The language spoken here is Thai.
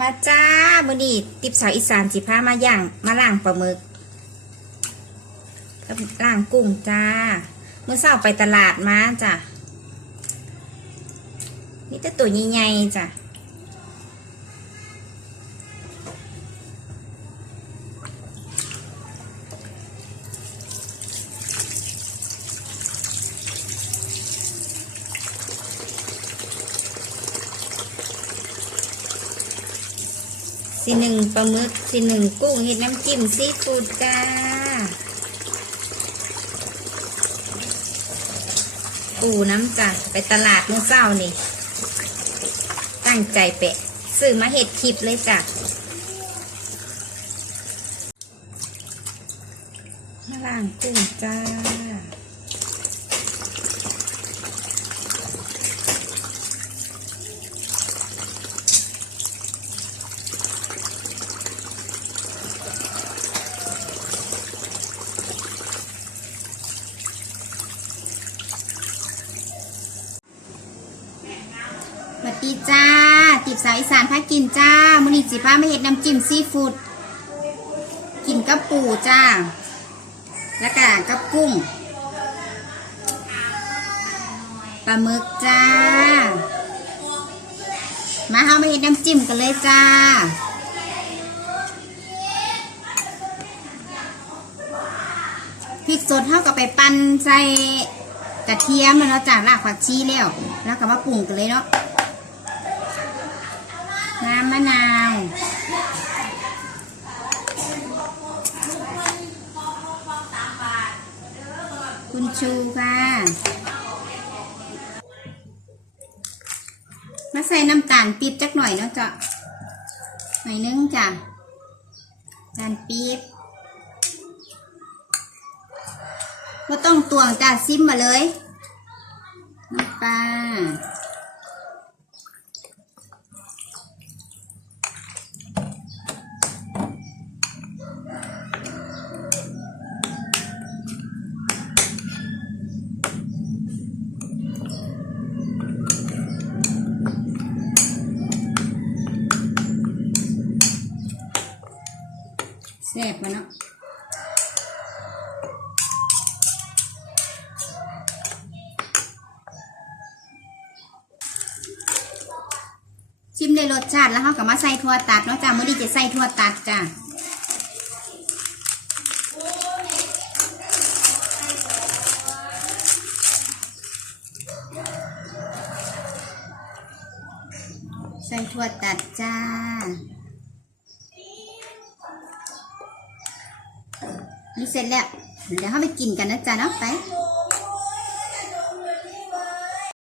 มาจ้ามือนีติบสาวอีสานสิพามาย่างมาล่างปลาหมึกล่างกุ้งจ้าเมื่อเช้าไปตลาดมาจ้ะนี่แต่ตัวใหญ่ๆจ้ะ สีหนึ่งปลาหมึกสีหนึ่งกุ้งเห็ดน้ำจิ้มซีฟู้ดจ้าปูน้ำจ้ะไปตลาดเมื่อเช้านี่ ตั้งใจเปะซื้อมาเห็ดคลิปเลยจ้ะมาล่างกุ้งจ้า ดีจ้า ติบสาวอีสานพากินจ้ามุนิจิพามาเห็ดน้ำจิ้มซีฟู้ดกินกับปูจ้า แล้วก็กับกุ้งปลาหมึกจ้า มาเฮามาเห็ดน้ำจิ้มกันเลยจ้าพริกสดเท่ากับไปปั้นใส่กระเทียมแล้วเนาจ้ารากผักชีแล้ว แล้วก็มาปรุงกันเลยเนาะ น้ำมะนาว คุณชูค่ะ มาใส่น้ำตาลปี๊บจักหน่อยเนาะจ้ะหน่อยนึงจ้ะน้ำตาลปี๊บก็ต้องตวงจ้ะซิมมาเลย น้ำปลา ซ่บมาเนาะชิมได้รสชาติแล้วเขาก็มาใส่ถั่วตัดเนาะจ้ามื่อนี้จะใส่ถั่วตัดจ้าใส่ถั่วตัดจ้า นี่เสร็จแล้ว เดี๋ยวเราไปกินกันนะจ๊ะเนาะไป